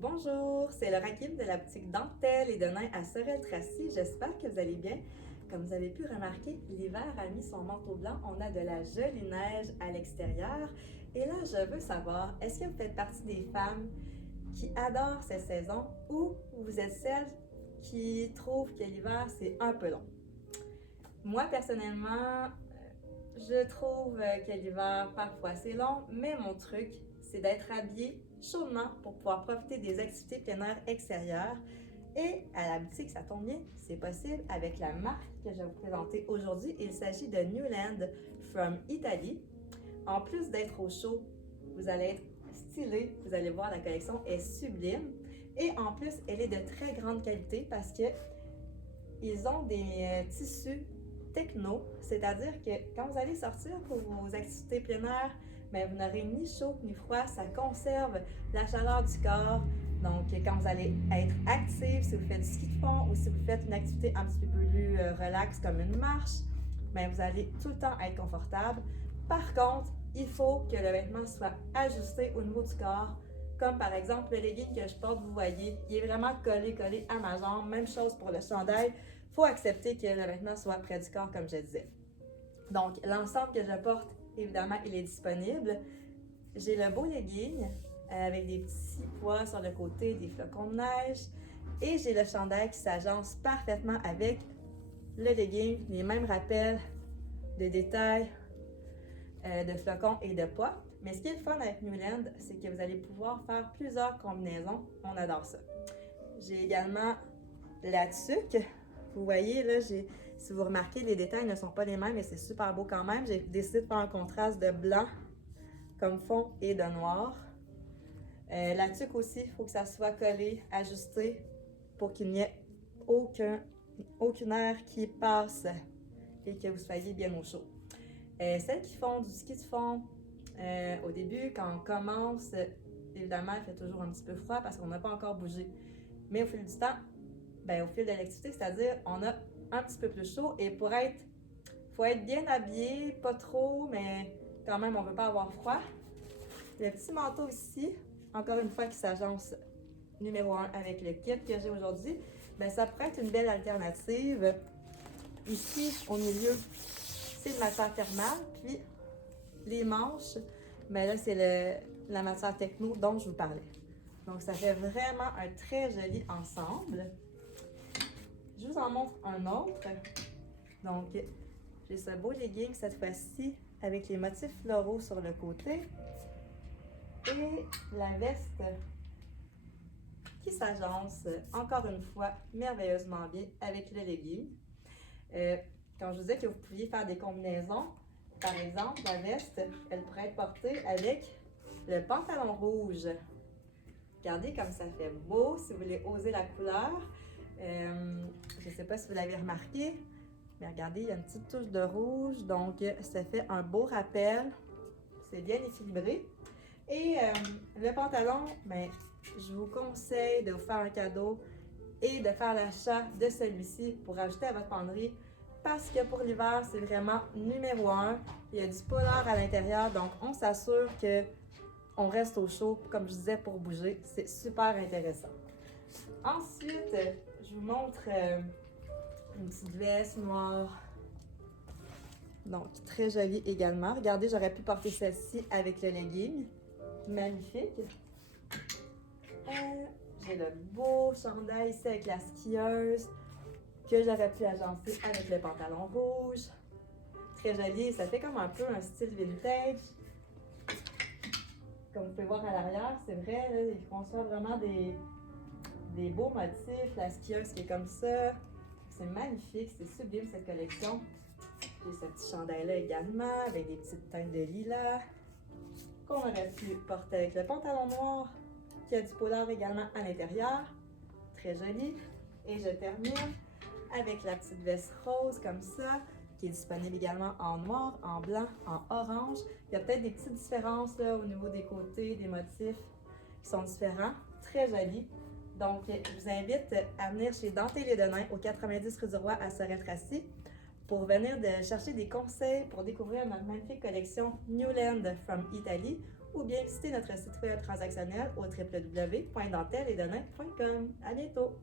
Bonjour, c'est Laura Kim de la boutique Dentelle et de Nain à Sorel-Tracy. J'espère que vous allez bien. Comme vous avez pu remarquer, l'hiver a mis son manteau blanc. On a de la jolie neige à l'extérieur. Et là, je veux savoir, est-ce que vous faites partie des femmes qui adorent cette saison ou vous êtes celles qui trouvent que l'hiver, c'est un peu long? Moi, personnellement, je trouve que l'hiver, parfois, c'est long, mais mon truc, c'est d'être habillée chaudement pour pouvoir profiter des activités plein air extérieures. Et à la boutique, ça tombe bien, c'est possible avec la marque que je vais vous présenter aujourd'hui. Il s'agit de Newland from Italy. En plus d'être au chaud, vous allez être stylé, vous allez voir, la collection est sublime. Et en plus, elle est de très grande qualité parce que ils ont des tissus techno, c'est-à-dire que quand vous allez sortir pour vos activités plein air, bien, vous n'aurez ni chaud ni froid, ça conserve la chaleur du corps. Donc, quand vous allez être actif, si vous faites du ski de fond ou si vous faites une activité un petit peu plus relaxe comme une marche, bien, vous allez tout le temps être confortable. Par contre, il faut que le vêtement soit ajusté au niveau du corps. Comme par exemple le legging que je porte, vous voyez, il est vraiment collé à ma jambe. Même chose pour le chandail. Il faut accepter que le vêtement soit près du corps, comme je disais. Donc, l'ensemble que je porte, évidemment, il est disponible. J'ai le beau legging avec des petits pois sur le côté, des flocons de neige. Et j'ai le chandail qui s'agence parfaitement avec le legging, les mêmes rappels de détails, de flocons et de pois. Mais ce qui est le fun avec Newland, c'est que vous allez pouvoir faire plusieurs combinaisons. On adore ça. J'ai également la tuque. Vous voyez, là, si vous remarquez, les détails ne sont pas les mêmes, mais c'est super beau quand même. J'ai décidé de faire un contraste de blanc comme fond et de noir. La tuque aussi, il faut que ça soit collé, ajusté pour qu'il n'y ait aucune air qui passe et que vous soyez bien au chaud. Celles qui font du ski de fond, au début, quand on commence, évidemment, il fait toujours un petit peu froid parce qu'on n'a pas encore bougé. Mais au fil du temps, au fil de l'activité, c'est-à-dire, on a un petit peu plus chaud et faut être bien habillé, pas trop, mais quand même, on ne veut pas avoir froid. Le petit manteau ici, encore une fois, qui s'agence numéro 1 avec le kit que j'ai aujourd'hui, ça pourrait être une belle alternative. Ici, au milieu, c'est le matière thermale, puis les manches, mais là, c'est la matière techno dont je vous parlais. Donc, ça fait vraiment un très joli ensemble. Je vous en montre un autre. Donc, j'ai ce beau legging cette fois-ci avec les motifs floraux sur le côté et la veste qui s'agence encore une fois merveilleusement bien avec le legging. Quand je vous disais que vous pouviez faire des combinaisons, par exemple, la veste, elle pourrait être portée avec le pantalon rouge. Regardez comme ça fait beau si vous voulez oser la couleur. Je ne sais pas si vous l'avez remarqué, mais regardez, il y a une petite touche de rouge, donc ça fait un beau rappel. C'est bien équilibré. Et le pantalon, je vous conseille de vous faire un cadeau et de faire l'achat de celui-ci pour ajouter à votre penderie parce que pour l'hiver, c'est vraiment numéro 1. Il y a du polar à l'intérieur, donc on s'assure qu'on reste au chaud, comme je disais, pour bouger. C'est super intéressant. Ensuite, je vous montre une petite veste noire. Donc, très jolie également. Regardez, j'aurais pu porter celle-ci avec le legging. Magnifique. J'ai le beau chandail ici avec la skieuse que j'aurais pu agencer avec le pantalon rouge. Très joli. Ça fait comme un peu un style vintage. Comme vous pouvez voir à l'arrière, c'est vrai, là, ils conçoivent vraiment des beaux motifs. La skieuse qui est comme ça. C'est magnifique, c'est sublime cette collection. J'ai ce petit chandail-là également avec des petites teintes de lilas qu'on aurait pu porter avec le pantalon noir qui a du polar également à l'intérieur. Très joli. Et je termine avec la petite veste rose comme ça qui est disponible également en noir, en blanc, en orange. Il y a peut-être des petites différences là, au niveau des côtés, des motifs qui sont différents. Très joli. Donc, je vous invite à venir chez Dentelle et de Nain au 90 rue du Roi à Sorel-Tracy pour venir chercher des conseils pour découvrir notre magnifique collection Newland from Italy ou bien visiter notre site web transactionnel au www.dentellesdenains.com. À bientôt!